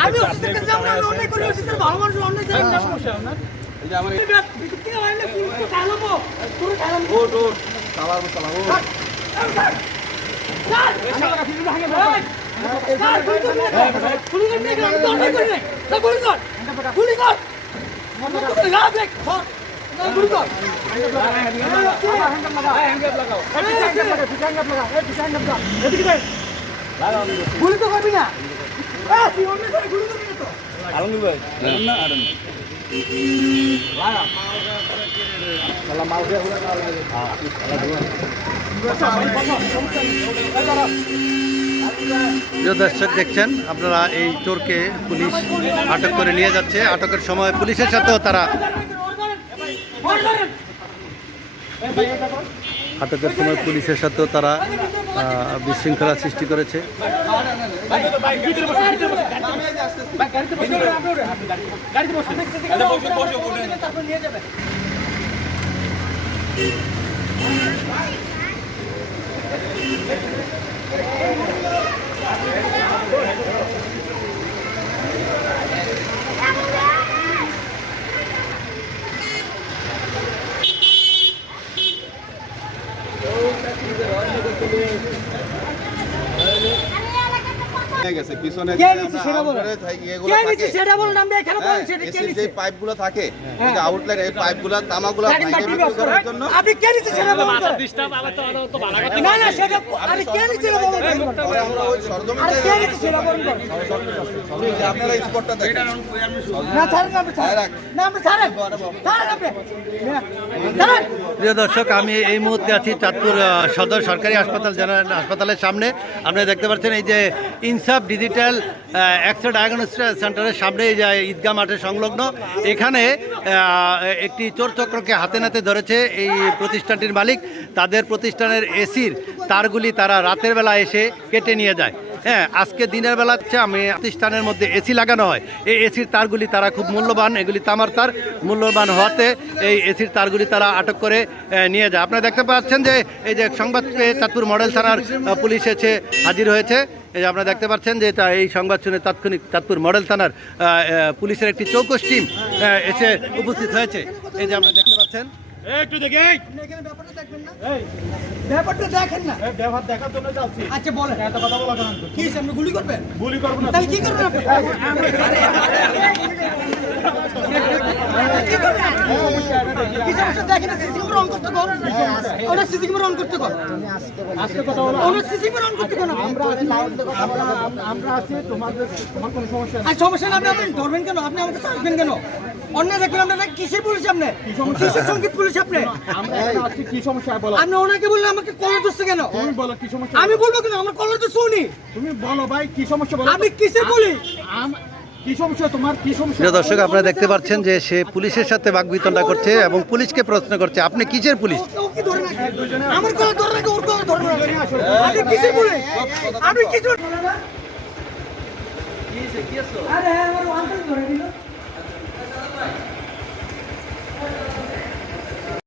আমি অফিসের কাছে আমরা অন্যায় করি অফিসের ভালো মানুষ অন্যায় করে না সমস্যা আপনার এই গুলি তো। করবি না প্রিয় দর্শক দেখছেন আপনারা এই চোরকে পুলিশ আটক করে নিয়ে যাচ্ছে। আটকের সময় পুলিশের সাথেও তারা আটকের সময় পুলিশের সাথেও তারা বিশৃঙ্খলা সৃষ্টি করেছে। Thank you. গেছে পিছনে কে নিচ্ছে সেটা বলো। outlet থাকি, এগুলো কে নিচ্ছে সেটা বলুন আমরা এখানে সেটা কে নিচ্ছে? যে পাইপগুলো থাকে। আউটলেট এই পাইপগুলো তামাগুলো গাড়ি ভাঙে বাকি বিক্রি ব্যস্ত করার জন্য আপনি কে নিচ্ছে সেটা বলুন তো। না না সেটা আরে কে নিচ্ছে সেটা বলুন আমরা ওই আরে সরজমিনে কে নিচ্ছে সেটা বলুন তো। এই যে আপনারা স্পটটা দেখেন। না ছাড়েন আপনি ছাড়েন। না আপনি ছাড়েন। ছাড়েন আপনি। প্রিয় দর্শক আমি এই মুহূর্তে আছি চাঁদপুর সদর সরকারি হাসপাতাল জেনারেল হাসপাতালের সামনে। আপনারা দেখতে পাচ্ছেন এই যে ইনসাফ ডিজিটাল এক্স ডায়াগনোস্টিক সেন্টারের সামনে ঈদগাহ মাঠে সংলগ্ন। এখানে একটি চোর চক্রকে হাতে নাতে ধরেছে এই প্রতিষ্ঠানটির মালিক। তাদের প্রতিষ্ঠানের এসির তারগুলি তারা রাতের বেলা এসে কেটে নিয়ে যায়। হ্যাঁ আজকে দিনের বেলা আমি প্রতিষ্ঠানের মধ্যে এসি লাগানো হয়। এই এসির তারগুলি তারা খুব মূল্যবান, এগুলি তামার তার মূল্যবান হওয়াতে এই এসির তারগুলি তারা আটক করে নিয়ে যায়। আপনারা দেখতে পাচ্ছেন যে এই যে সংবাদ পেয়ে চাঁদপুর মডেল থানার পুলিশ এসে হাজির হয়েছে। এই যে আপনারা দেখতে পাচ্ছেন যে এটা এই সংবাদ শুনে তাৎক্ষণিক চাঁদপুর মডেল থানার পুলিশের একটি চৌকস টিম এসে উপস্থিত হয়েছে। এই যে আপনারা দেখতে পাচ্ছেন আপনি এখানে ব্যাপারটা দেখবেন না ব্যাপারটা দেখেন না ব্যবহার দেখার জন্য যাচ্ছি আচ্ছা বলেন এত কথা বলা কেন কি আপনি গুলি করবেন গুলি করব না তাহলে কি করবেন আপনি কি করবেন? কি সমস্যা দেখেন না সিসি ক্যামেরা অন করতে কর ওটা সিসি ক্যামেরা অন করতে কর আজকে কথা বলো ওটা সিসি ক্যামেরা অন করতে কর আমরা আছি আমরা আমরা আছি তোমাদের তোমার কোনো সমস্যা আর সমস্যা না আপনি ধরবেন কেন আপনি আমাকে চাইবেন কেন অন্য দেখবেন আপনারা কিসের পুলিশ আপনি? কিসের সংগীত পুলিশ আপনি? কি সমস্যা? বলো। আপনি ওনাকে বললেন আমাকে কলার ধরছে কেন? তুমি বলো কি সমস্যা? আমি বলব কেন? আমার কলার তো শুনি তুমি বলো ভাই কি সমস্যা বলো? আমি কিসের পুলিশ? আম- কি সমস্যা? তোমার কি সমস্যা? প্রিয় দর্শক আপনারা দেখতে পাচ্ছেন যে সে পুলিশের সাথে বাগবিতণ্ডা করছে এবং পুলিশকে প্রশ্ন করছে আপনি কিসের পুলিশ? আমার